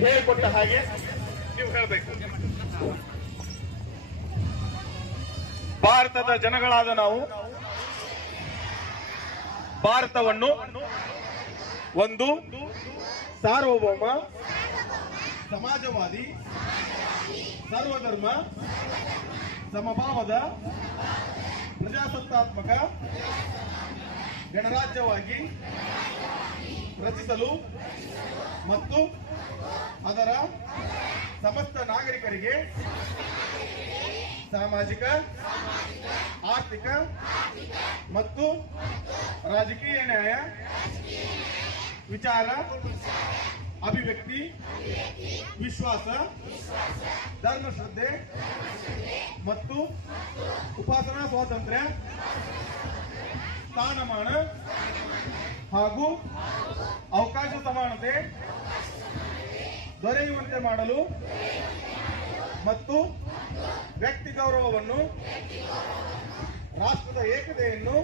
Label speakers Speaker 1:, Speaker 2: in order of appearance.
Speaker 1: ಹೇಳಿಕೊಟ್ಟ ಹಾಗೆ ನೀವು ಹೇಳಬೇಕು. ಭಾರತದ ಜನಗಳಾದ ನಾವು ಭಾರತವನ್ನು ಒಂದು ಸಾರ್ವಭೌಮ ಸಮಾಜವಾದಿ ಸರ್ವಧರ್ಮ ಸಮಭಾವದ ಪ್ರಜಾಸತ್ತಾತ್ಮಕ ಗಣರಾಜ್ಯವಾಗಿ ರಚಿಸಲು ಮತ್ತು ಅದರ ಸಮಸ್ತ ನಾಗರಿಕರಿಗೆ ಸಾಮಾಜಿಕ, ಆರ್ಥಿಕ ಮತ್ತು ರಾಜಕೀಯ ನ್ಯಾಯ, ವಿಚಾರ, ಅಭಿವ್ಯಕ್ತಿ, ವಿಶ್ವಾಸ ಧರ್ಮಶ್ರದ್ಧೆ ಮತ್ತು ಉಪಾಸನಾ ಸ್ವಾತಂತ್ರ್ಯ, ಸ್ಥಾನಮಾನ ಹಾಗೂ ಅವಕಾಶ ಸಮಾನತೆ ದೊರೆಯುವಂತೆ ಮಾಡಲು ಮತ್ತು ವ್ಯಕ್ತಿ ಗೌರವವನ್ನು ರಾಷ್ಟ್ರದ ಏಕತೆಯನ್ನು